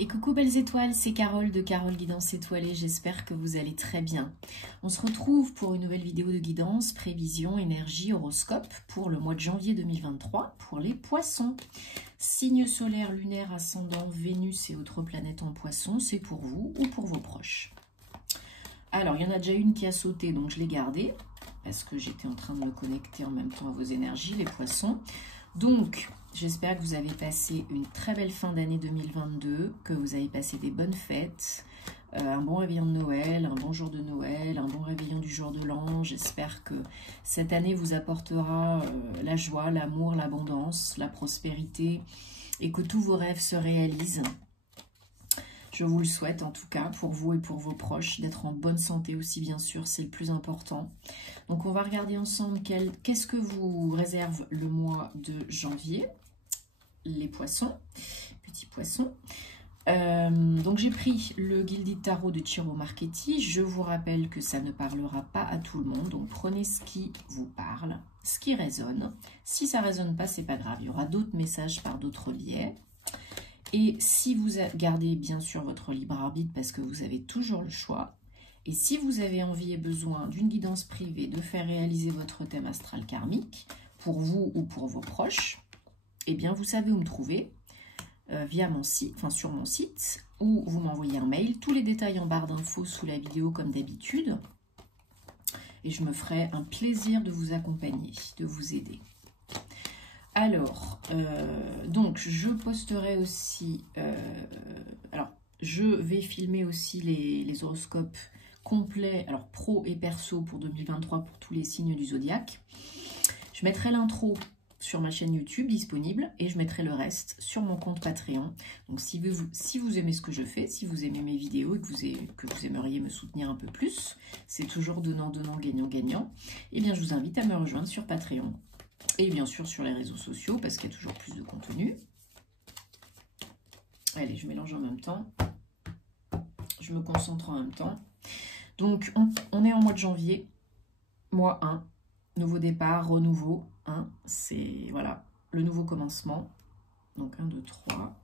Et coucou belles étoiles, c'est Carole de Carole Guidance Étoilée, j'espère que vous allez très bien. On se retrouve pour une nouvelle vidéo de guidance, prévision, énergie, horoscope pour le mois de janvier 2023 pour les poissons. Signe solaire, lunaire, ascendant, Vénus et autres planètes en poissons, c'est pour vous ou pour vos proches. Alors, il y en a déjà une qui a sauté, donc je l'ai gardée parce que j'étais en train de me connecter en même temps à vos énergies, les poissons. Donc, j'espère que vous avez passé une très belle fin d'année 2022, que vous avez passé des bonnes fêtes, un bon réveillon de Noël, un bon jour de Noël, un bon réveillon du jour de l'an. J'espère que cette année vous apportera la joie, l'amour, l'abondance, la prospérité et que tous vos rêves se réalisent. Je vous le souhaite en tout cas pour vous et pour vos proches, d'être en bonne santé aussi bien sûr, c'est le plus important. Donc on va regarder ensemble qu'est-ce que vous réserve le mois de janvier, les poissons, petits poissons. Donc j'ai pris le Gilded Tarot de Ciro Marchetti. Je vous rappelle que ça ne parlera pas à tout le monde, donc prenez ce qui vous parle, ce qui résonne. Si ça ne résonne pas, c'est pas grave, il y aura d'autres messages par d'autres biais. Et si vous gardez bien sûr votre libre arbitre parce que vous avez toujours le choix, et si vous avez envie et besoin d'une guidance privée, de faire réaliser votre thème astral karmique, pour vous ou pour vos proches, eh bien vous savez où me trouver, via mon site, enfin sur mon site, ou vous m'envoyez un mail, tous les détails en barre d'infos sous la vidéo comme d'habitude, et je me ferai un plaisir de vous accompagner, de vous aider. Alors, donc je posterai aussi, alors je vais filmer aussi les horoscopes complets, alors pro et perso pour 2023 pour tous les signes du zodiaque. Je mettrai l'intro sur ma chaîne YouTube disponible et je mettrai le reste sur mon compte Patreon. Donc si vous aimez ce que je fais, si vous aimez mes vidéos et que vous aimeriez me soutenir un peu plus, c'est toujours donnant-donnant, gagnant-gagnant, eh bien je vous invite à me rejoindre sur Patreon. Et bien sûr sur les réseaux sociaux, parce qu'il y a toujours plus de contenu. Allez, je mélange en même temps. Je me concentre en même temps. Donc, on est en mois de janvier, mois 1. Nouveau départ, renouveau. Hein, c'est, voilà, le nouveau commencement. Donc, 1, 2, 3,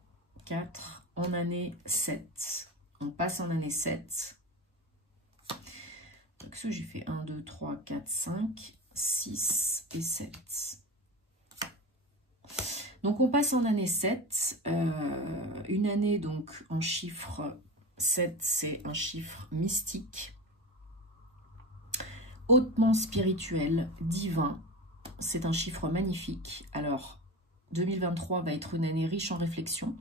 4. En année 7. On passe en année 7. Donc, ça, j'ai fait 1, 2, 3, 4, 5, 6 et 7. Donc on passe en année 7, une année donc en chiffre 7, c'est un chiffre mystique, hautement spirituel, divin, c'est un chiffre magnifique. Alors 2023 va être une année riche en réflexion,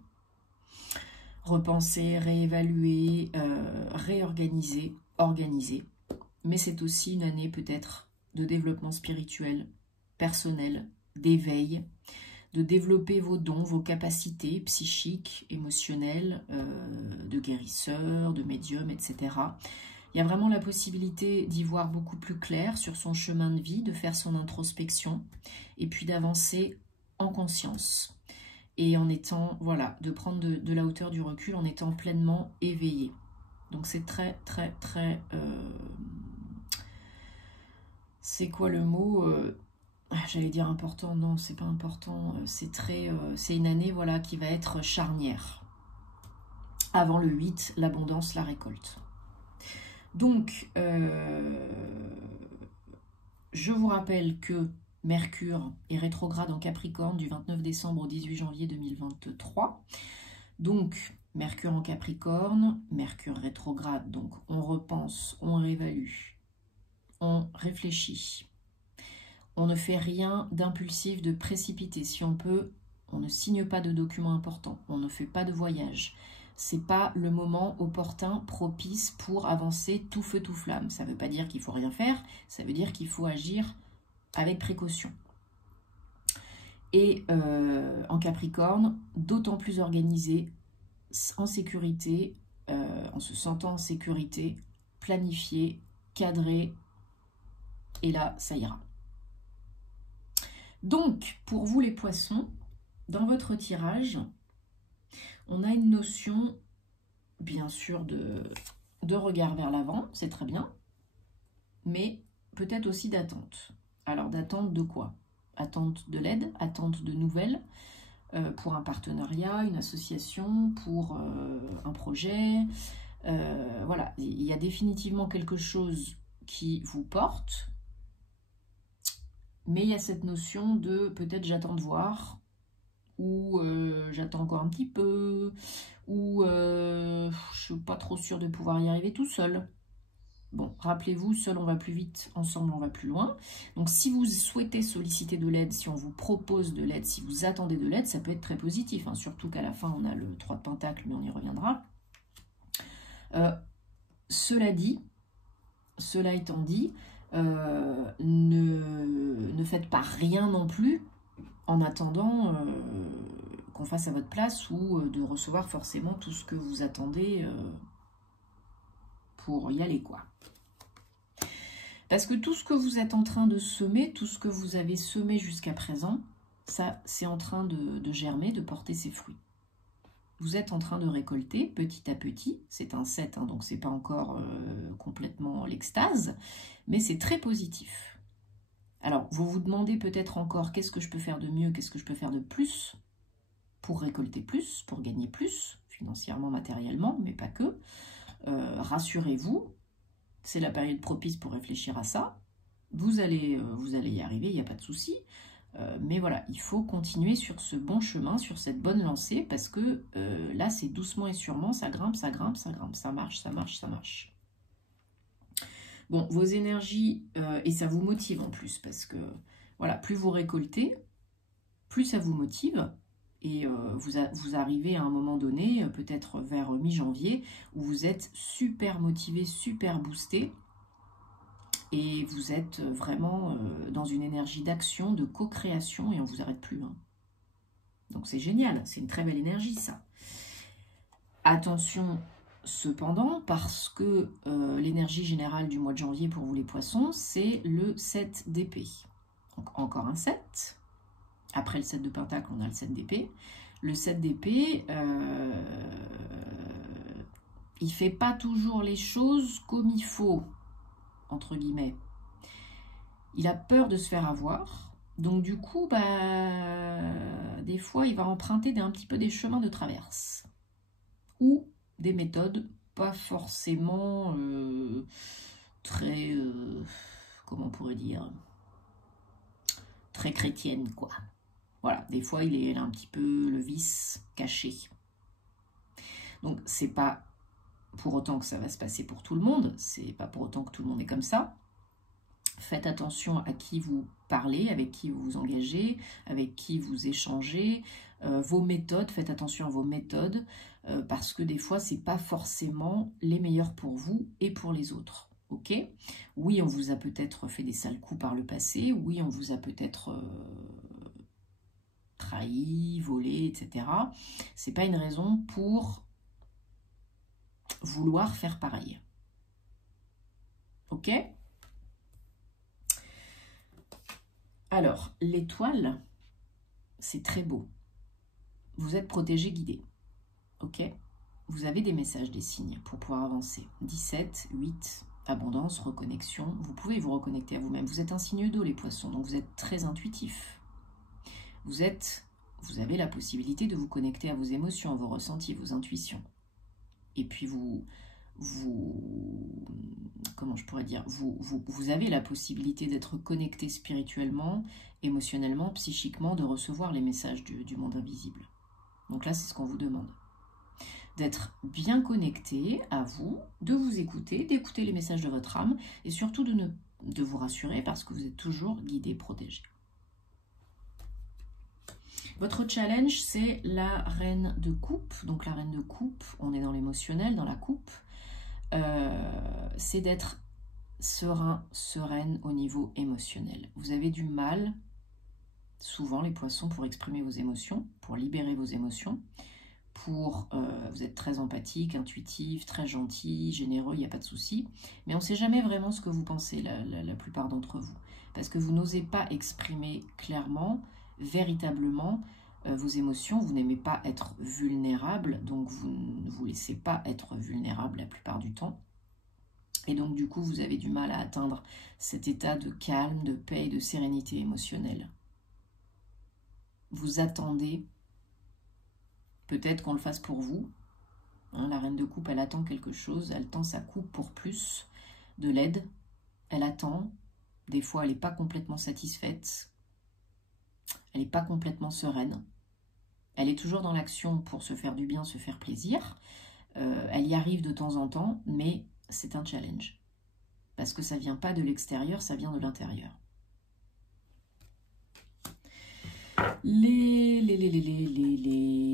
repenser, réévaluer, réorganiser, organiser, mais c'est aussi une année peut-être de développement spirituel, personnel, d'éveil, de développer vos dons, vos capacités psychiques, émotionnelles, de guérisseur, de médium, etc. Il y a vraiment la possibilité d'y voir beaucoup plus clair sur son chemin de vie, de faire son introspection, et puis d'avancer en conscience. Et en étant, voilà, de prendre de la hauteur, du recul, en étant pleinement éveillé. Donc c'est très, très, très... c'est quoi le mot j'allais dire important, non, c'est pas important. C'est une année voilà, qui va être charnière. Avant le 8, l'abondance, la récolte. Donc, je vous rappelle que Mercure est rétrograde en Capricorne du 29 décembre au 18 janvier 2023. Donc, Mercure en Capricorne, Mercure rétrograde, donc on repense, on réévalue, on réfléchit. On ne fait rien d'impulsif, de précipité. Si on peut, on ne signe pas de documents importants. On ne fait pas de voyage. Ce n'est pas le moment opportun, propice pour avancer tout feu, tout flamme. Ça ne veut pas dire qu'il ne faut rien faire. Ça veut dire qu'il faut agir avec précaution. Et en Capricorne, d'autant plus organisé, en sécurité, en se sentant en sécurité, planifié, cadré. Et là, ça ira. Donc, pour vous les poissons, dans votre tirage, on a une notion, bien sûr, de regard vers l'avant, c'est très bien, mais peut-être aussi d'attente. Alors, d'attente de quoi? Attente de l'aide, attente de nouvelles, pour un partenariat, une association, pour un projet. Voilà, il y a définitivement quelque chose qui vous porte, mais il y a cette notion de peut-être j'attends de voir, ou j'attends encore un petit peu, ou je suis pas trop sûre de pouvoir y arriver tout seul. Bon, rappelez-vous, seul on va plus vite, ensemble on va plus loin. Donc si vous souhaitez solliciter de l'aide, si on vous propose de l'aide, si vous attendez de l'aide, ça peut être très positif, hein, surtout qu'à la fin on a le 3 de Pentacle, mais on y reviendra. Cela étant dit, ne faites pas rien non plus en attendant qu'on fasse à votre place ou de recevoir forcément tout ce que vous attendez pour y aller, quoi. Parce que tout ce que vous êtes en train de semer, tout ce que vous avez semé jusqu'à présent, ça, c'est en train de germer, de porter ses fruits. Vous êtes en train de récolter petit à petit. C'est un 7, hein, donc c'est pas encore complètement l'extase, mais c'est très positif. Alors, vous vous demandez peut-être encore qu'est-ce que je peux faire de mieux, qu'est-ce que je peux faire de plus pour récolter plus, pour gagner plus, financièrement, matériellement, mais pas que. Rassurez-vous, c'est la période propice pour réfléchir à ça. Vous allez y arriver, il n'y a pas de souci. Mais voilà, il faut continuer sur ce bon chemin, sur cette bonne lancée, parce que là, c'est doucement et sûrement, ça grimpe, ça grimpe, ça grimpe, ça marche, ça marche, ça marche. Bon, vos énergies, et ça vous motive en plus, parce que voilà, plus vous récoltez, plus ça vous motive, et vous arrivez à un moment donné, peut-être vers mi-janvier, où vous êtes super motivé, super boosté, et vous êtes vraiment dans une énergie d'action, de co-création, et on ne vous arrête plus. Hein. Donc c'est génial, c'est une très belle énergie ça. Attention cependant, parce que l'énergie générale du mois de janvier pour vous les poissons, c'est le 7 d'épée. Donc encore un 7. Après le 7 de pentacle, on a le 7 d'épée. Le 7 d'épée, il ne fait pas toujours les choses comme il faut, entre guillemets. Il a peur de se faire avoir. Donc du coup, des fois, il va emprunter un petit peu des chemins de traverse. Ou des méthodes pas forcément très, comment on pourrait dire, très chrétiennes, quoi. Voilà, des fois, il a un petit peu le vice caché. Donc, c'est pas pour autant que ça va se passer pour tout le monde. C'est pas pour autant que tout le monde est comme ça. Faites attention à qui vous parlez, avec qui vous vous engagez, avec qui vous échangez, vos méthodes, faites attention à vos méthodes, parce que des fois, c'est pas forcément les meilleures pour vous et pour les autres. Ok ? Oui, on vous a peut-être fait des sales coups par le passé, oui, on vous a peut-être trahi, volé, etc. C'est pas une raison pour vouloir faire pareil. Ok ? Alors, l'étoile, c'est très beau. Vous êtes protégé, guidé. Ok ? Vous avez des messages, des signes pour pouvoir avancer. 17, 8, abondance, reconnexion. Vous pouvez vous reconnecter à vous-même. Vous êtes un signe d'eau, les poissons, donc vous êtes très intuitif. Vous avez la possibilité de vous connecter à vos émotions, à vos ressentis, vos intuitions. Et puis comment je pourrais dire, vous avez la possibilité d'être connecté spirituellement, émotionnellement, psychiquement, de recevoir les messages du monde invisible. Donc là, c'est ce qu'on vous demande. D'être bien connecté à vous, de vous écouter, d'écouter les messages de votre âme, et surtout de vous rassurer parce que vous êtes toujours guidé, protégé. Votre challenge, c'est la reine de coupe. Donc la reine de coupe, on est dans l'émotionnel, dans la coupe. C'est d'être serein, sereine au niveau émotionnel. Vous avez du mal, souvent les poissons, pour exprimer vos émotions, pour libérer vos émotions. Vous êtes très empathique, intuitif, très gentil, généreux, il n'y a pas de souci. Mais on ne sait jamais vraiment ce que vous pensez, la plupart d'entre vous. Parce que vous n'osez pas exprimer clairement, véritablement, vos émotions. Vous n'aimez pas être vulnérable, donc vous ne vous laissez pas être vulnérable la plupart du temps. Et donc du coup, vous avez du mal à atteindre cet état de calme, de paix et de sérénité émotionnelle. Vous attendez Peut-être qu'on le fasse pour vous. Hein, la reine de coupe, elle attend quelque chose, elle tend sa coupe pour plus de l'aide. Elle attend. Des fois, elle n'est pas complètement satisfaite. Elle n'est pas complètement sereine. Elle est toujours dans l'action pour se faire du bien, se faire plaisir. Elle y arrive de temps en temps, mais c'est un challenge. Parce que ça ne vient pas de l'extérieur, ça vient de l'intérieur. Les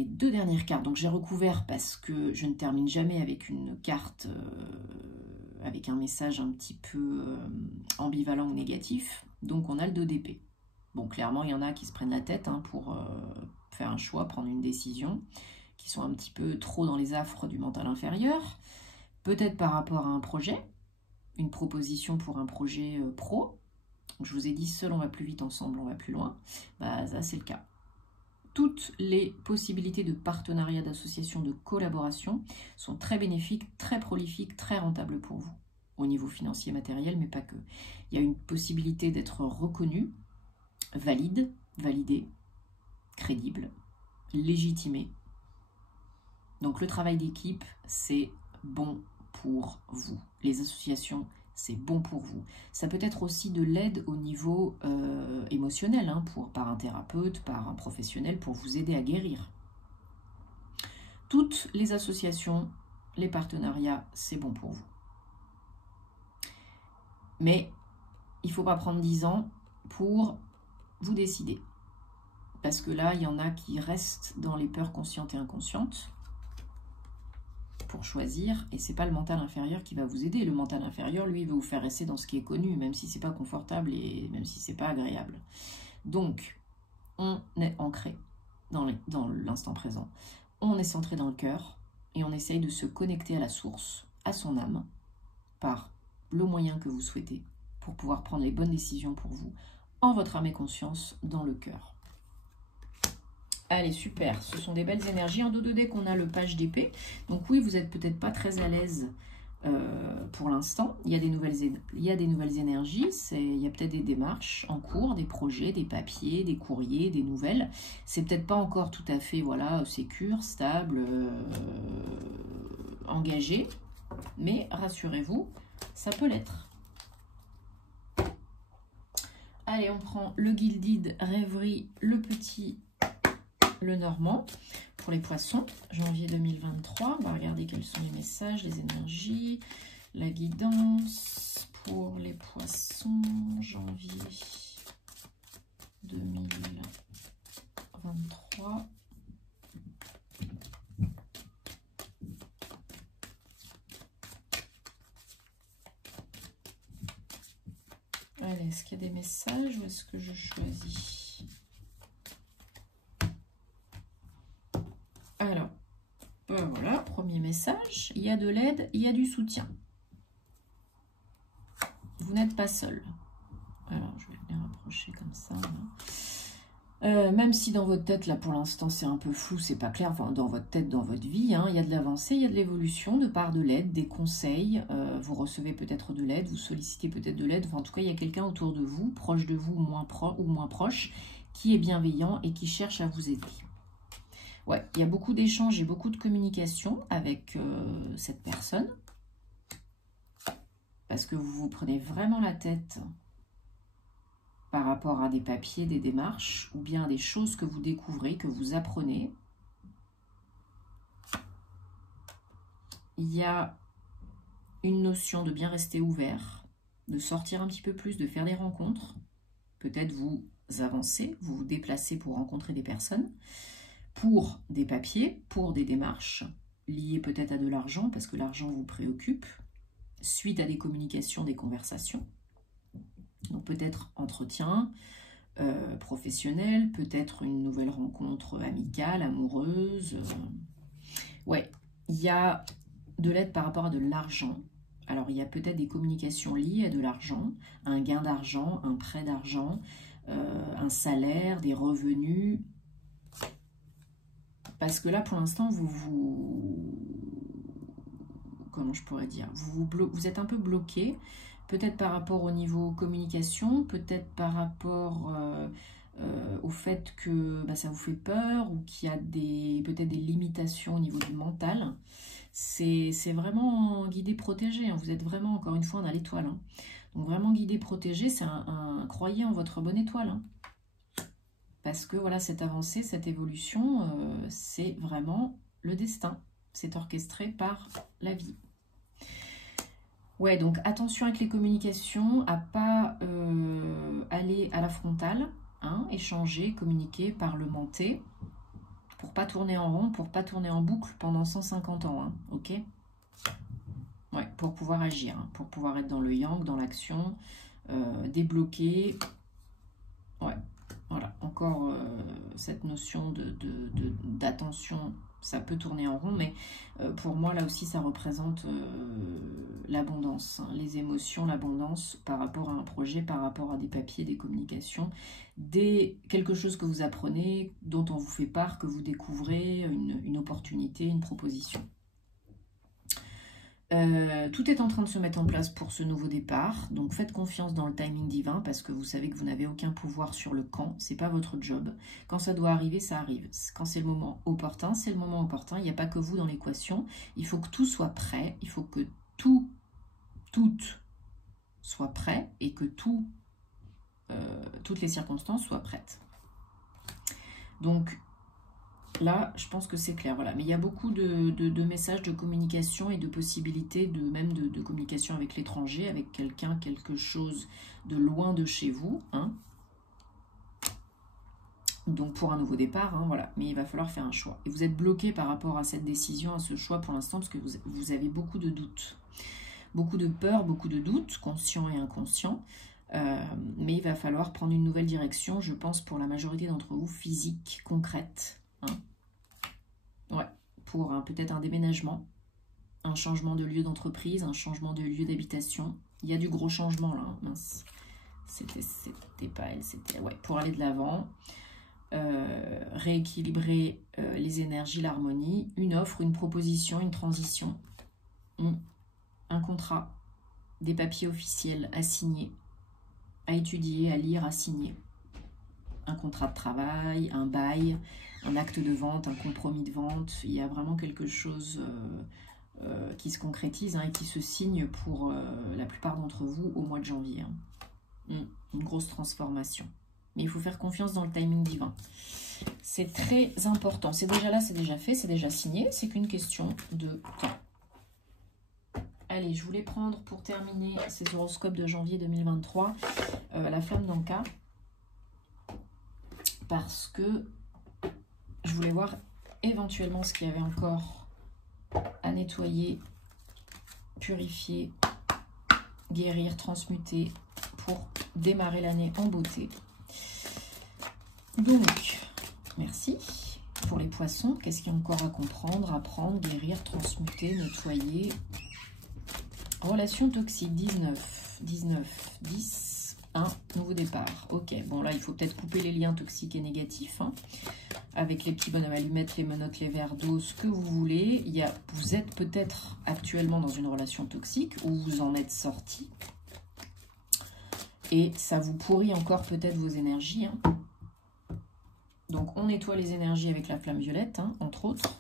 deux dernières cartes, donc j'ai recouvert parce que je ne termine jamais avec une carte avec un message un petit peu ambivalent ou négatif. Donc on a le 2 d'épée. Bon, clairement, il y en a qui se prennent la tête hein, pour faire un choix, prendre une décision, qui sont un petit peu trop dans les affres du mental inférieur. Peut-être par rapport à un projet, une proposition pour un projet pro. Je vous ai dit, seul on va plus vite, ensemble on va plus loin. Bah, ça c'est le cas. Toutes les possibilités de partenariat, d'association, de collaboration sont très bénéfiques, très prolifiques, très rentables pour vous. Au niveau financier, matériel, mais pas que. Il y a une possibilité d'être reconnu, valide, validé, crédible, légitimé. Donc le travail d'équipe, c'est bon pour vous. Les associations, c'est bon pour vous. Ça peut être aussi de l'aide au niveau émotionnel, hein, par un thérapeute, par un professionnel, pour vous aider à guérir. Toutes les associations, les partenariats, c'est bon pour vous. Mais il ne faut pas prendre 10 ans pour vous décider. Parce que là, il y en a qui restent dans les peurs conscientes et inconscientes pour choisir, et c'est pas le mental inférieur qui va vous aider. Le mental inférieur, lui, va vous faire rester dans ce qui est connu, même si c'est pas confortable et même si c'est pas agréable. Donc, on est ancré dans l'instant présent. On est centré dans le cœur et on essaye de se connecter à la source, à son âme, par le moyen que vous souhaitez pour pouvoir prendre les bonnes décisions pour vous, en votre âme et conscience, dans le cœur. Allez, super, ce sont des belles énergies. En 2 dés qu'on a le page d'épée. Donc oui, vous n'êtes peut-être pas très à l'aise pour l'instant. Il y a des nouvelles énergies, il y a peut-être des démarches en cours, des projets, des papiers, des courriers, des nouvelles. C'est peut-être pas encore tout à fait voilà, sécure, stable, engagé, mais rassurez-vous, ça peut l'être. Allez, on prend le Gilded Rêverie, le petit... le normand pour les poissons, janvier 2023. On va regarder quels sont les messages, les énergies, la guidance pour les poissons, janvier 2023. Allez, est-ce qu'il y a des messages ou est-ce que je choisis ? Alors, voilà, premier message, il y a de l'aide, il y a du soutien. Vous n'êtes pas seul. Alors, je vais les rapprocher comme ça. Même si dans votre tête, là, pour l'instant, c'est un peu flou, c'est pas clair, enfin, dans votre tête, dans votre vie, hein, il y a de l'avancée, il y a de l'évolution, de part de l'aide, des conseils, vous recevez peut-être de l'aide, vous sollicitez peut-être de l'aide, enfin, en tout cas, il y a quelqu'un autour de vous, proche de vous ou moins proche, qui est bienveillant et qui cherche à vous aider. Ouais, il y a beaucoup d'échanges et beaucoup de communication avec cette personne. Parce que vous vous prenez vraiment la tête par rapport à des papiers, des démarches, ou bien à des choses que vous découvrez, que vous apprenez. Il y a une notion de bien rester ouvert, de sortir un petit peu plus, de faire des rencontres. Peut-être vous avancez, vous vous déplacez pour rencontrer des personnes. Pour des papiers, pour des démarches, liées peut-être à de l'argent, parce que l'argent vous préoccupe, suite à des communications, des conversations. Donc peut-être entretien professionnel, peut-être une nouvelle rencontre amicale, amoureuse. Ouais, il y a de l'aide par rapport à de l'argent. Alors il y a peut-être des communications liées à de l'argent, un gain d'argent, un prêt d'argent, un salaire, des revenus. Parce que là, pour l'instant, comment je pourrais dire, vous êtes un peu bloqué, peut-être par rapport au niveau communication, peut-être par rapport au fait que bah, ça vous fait peur ou qu'il y a peut-être des limitations au niveau du mental. C'est vraiment guidé, protégé. Hein. Vous êtes vraiment, encore une fois, dans l'étoile. Hein. Donc vraiment guidé, protégé, c'est croyez en votre bonne étoile. Hein. Parce que voilà, cette avancée, cette évolution, c'est vraiment le destin. C'est orchestré par la vie. Ouais, donc attention avec les communications, à pas aller à la frontale, hein, échanger, communiquer, parlementer, pour pas tourner en rond, pour pas tourner en boucle pendant 150 ans, hein, ok? Ouais, pour pouvoir agir, hein, pour pouvoir être dans le yang, dans l'action, débloquer. Ouais, voilà, encore cette notion d'attention, ça peut tourner en rond, mais pour moi, là aussi, ça représente l'abondance, hein, les émotions, l'abondance par rapport à un projet, par rapport à des papiers, des communications, quelque chose que vous apprenez, dont on vous fait part, que vous découvrez, une opportunité, une proposition. Tout est en train de se mettre en place pour ce nouveau départ, donc faites confiance dans le timing divin parce que vous savez que vous n'avez aucun pouvoir sur le quand, c'est pas votre job. Quand ça doit arriver, ça arrive. Quand c'est le moment opportun, c'est le moment opportun. Il n'y a pas que vous dans l'équation. Il faut que tout soit prêt, il faut que tout soit prêt et que toutes les circonstances soient prêtes. Donc là, je pense que c'est clair, voilà. Mais il y a beaucoup de messages de communication et de possibilités même de communication avec l'étranger, avec quelqu'un, quelque chose de loin de chez vous, hein. Donc pour un nouveau départ, hein, voilà. Mais il va falloir faire un choix. Et vous êtes bloqué par rapport à cette décision, à ce choix pour l'instant, parce que vous avez beaucoup de doutes. Beaucoup de peur, beaucoup de doutes, conscients et inconscients. Mais il va falloir prendre une nouvelle direction, je pense, pour la majorité d'entre vous, physique, concrète, hein. Ouais, pour peut-être un déménagement, un changement de lieu d'entreprise, un changement de lieu d'habitation. Il y a du gros changement là, hein. Mince. C'était pas elle, c'était... Ouais, pour aller de l'avant, rééquilibrer les énergies, l'harmonie, une offre, une proposition, une transition, un contrat, des papiers officiels à signer, à étudier, à lire, à signer. Un contrat de travail, un bail, un acte de vente, un compromis de vente. Il y a vraiment quelque chose qui se concrétise, hein, et qui se signe pour la plupart d'entre vous au mois de janvier. Hein. Une grosse transformation. Mais il faut faire confiance dans le timing divin. C'est très important. C'est déjà là, c'est déjà fait, c'est déjà signé. C'est qu'une question de temps. Allez, je voulais prendre pour terminer ces horoscopes de janvier 2023 la flamme d'Anka. Parce que je voulais voir éventuellement ce qu'il y avait encore à nettoyer, purifier, guérir, transmuter pour démarrer l'année en beauté. Donc, merci pour les poissons. Qu'est-ce qu'il y a encore à comprendre, apprendre, guérir, transmuter, nettoyer? Relation toxique, 19, 10, 1, nouveau départ. Ok, bon là, il faut peut-être couper les liens toxiques et négatifs, hein, avec les petits bonhommes allumettes, les menottes, les verres d'eau, ce que vous voulez. Vous êtes peut-être actuellement dans une relation toxique ou vous en êtes sorti. Et ça vous pourrit encore peut-être vos énergies, hein. Donc, on nettoie les énergies avec la flamme violette, hein, entre autres.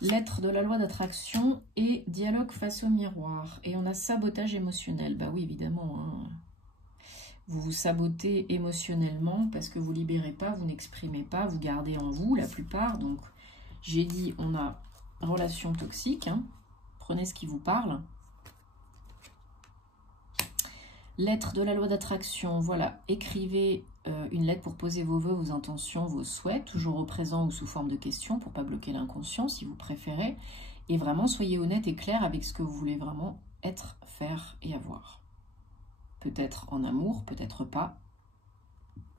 Lettre de la loi d'attraction et dialogue face au miroir. Et on a sabotage émotionnel. Bah oui, évidemment. Hein. Vous vous sabotez émotionnellement parce que vous ne libérez pas, vous n'exprimez pas, vous gardez en vous la plupart. Donc, j'ai dit, on a relation toxique. Hein. Prenez ce qui vous parle. Lettre de la loi d'attraction, voilà, écrivez une lettre pour poser vos vœux, vos intentions, vos souhaits, toujours au présent ou sous forme de questions pour ne pas bloquer l'inconscient si vous préférez. Et vraiment, soyez honnête et clair avec ce que vous voulez vraiment être, faire et avoir. Peut-être en amour, peut-être pas,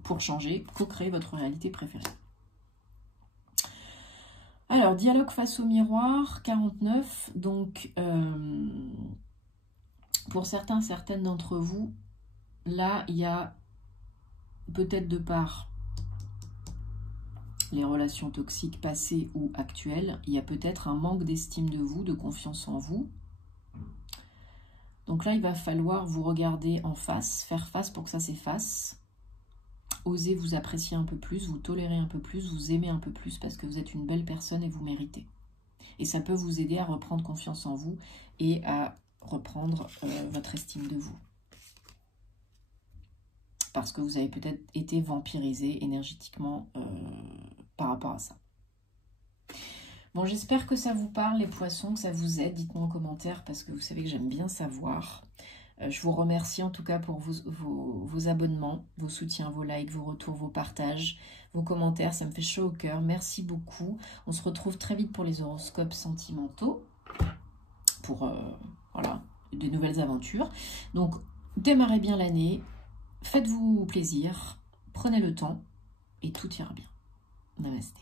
pour changer, co-créer votre réalité préférée. Alors, dialogue face au miroir, 49, donc... pour certains, certaines d'entre vous, là, il y a peut-être de par les relations toxiques passées ou actuelles, il y a peut-être un manque d'estime de vous, de confiance en vous. Donc là, il va falloir vous regarder en face, faire face pour que ça s'efface. osez vous apprécier un peu plus, vous tolérer un peu plus, vous aimer un peu plus parce que vous êtes une belle personne et vous méritez. Et ça peut vous aider à reprendre confiance en vous et à reprendre votre estime de vous. Parce que vous avez peut-être été vampirisé énergétiquement par rapport à ça. Bon, j'espère que ça vous parle, les poissons, que ça vous aide. Dites-moi en commentaire parce que vous savez que j'aime bien savoir. Je vous remercie en tout cas pour vos abonnements, vos soutiens, vos likes, vos retours, vos partages, vos commentaires. Ça me fait chaud au cœur. Merci beaucoup. On se retrouve très vite pour les horoscopes sentimentaux. Pour voilà, de nouvelles aventures. Donc, démarrez bien l'année. Faites-vous plaisir. Prenez le temps. Et tout ira bien. Namasté.